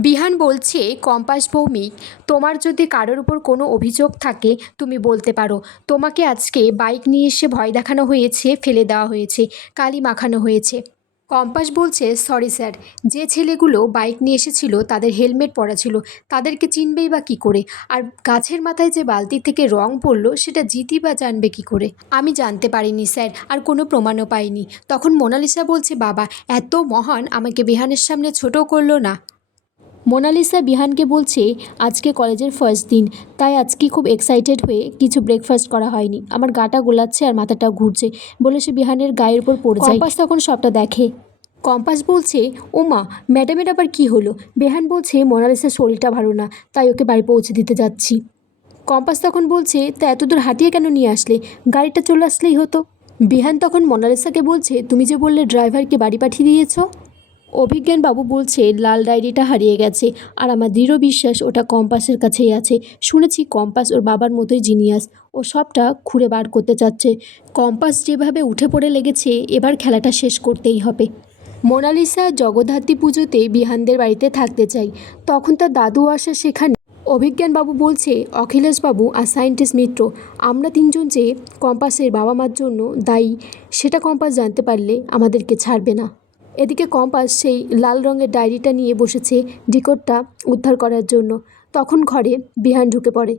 বিহান বলছে, কম্পাস ভৌমিক, তোমার যদি কারোর উপর কোনো অভিযোগ থাকে তুমি বলতে পারো। তোমাকে আজকে বাইক নিয়ে এসে ভয় দেখানো হয়েছে, ফেলে দেওয়া হয়েছে, কালি মাখানো হয়েছে। কম্পাস বলছে, সরি স্যার, যে ছেলেগুলো বাইক নিয়ে এসেছিল তাদের হেলমেট পরা ছিল, তাদেরকে চিনবেই বা কী করে? আর গাছের মাথায় যে বালতি থেকে রং পড়লো সেটা জিতি বা জানবে কী করে? আমি জানতে পারিনি স্যার, আর কোনো প্রমাণও পাইনি। তখন মোনালিসা বলছে, বাবা এত মহান, আমাকে বিহানের সামনে ছোট করলো না। মোনালিসা বিহানকে বলছে, আজকে কলেজের ফার্স্ট দিন, তাই আজকে খুব এক্সাইটেড হয়ে কিছু ব্রেকফাস্ট করা হয়নি, আমার গাটা গোলাচ্ছে আর মাথাটাও ঘুরছে বলে সে বিহানের গায়ের উপর পড়ে যায়। কম্পাস তখন সবটা দেখে। কম্পাস বলছে, ও মা, ম্যাডামের আবার কী হলো? বিহান বলছে, মোনালিসার শরীরটা ভালো না, তাই ওকে বাড়ি পৌঁছে দিতে যাচ্ছি। কম্পাস তখন বলছে, তা এত দূর হাঁটিয়ে কেন নিয়ে আসলে? গাড়িটা চলে আসলেই হতো। বিহান তখন মোনালিসাকে বলছে, তুমি যে বললে ড্রাইভারকে বাড়ি পাঠিয়ে দিয়েছো। অভিজ্ঞানবাবু বলছে, লাল ডায়েরিটা হারিয়ে গেছে, আর আমার দৃঢ় বিশ্বাস ওটা কম্পাসের কাছেই আছে। শুনেছি কম্পাস ওর বাবার মতোই জিনিয়াস, ও সবটা খুঁড়ে বার করতে চাচ্ছে। কম্পাস যেভাবে উঠে পড়ে লেগেছে, এবার খেলাটা শেষ করতেই হবে। মোনালিসা জগদ্ধাত্রী পুজোতে বিহানদের বাড়িতে থাকতে চাই, তখন তার দাদু আসে সেখানে। অভিজ্ঞানবাবু বলছে, অখিলেশবাবু আর সায়েন্টিস্ট মিত্র, আমরা তিনজন যে কম্পাসের বাবা মার জন্য দায়ী সেটা কম্পাস জানতে পারলে আমাদেরকে ছাড়বে না। এদিকে কম্পাস সেই লাল রঙের ডায়েরিটা নিয়ে বসেছে ডিকোডটা উদ্ধার করার জন্য। তখন ঘরে বিহান ঢুকে পড়ে।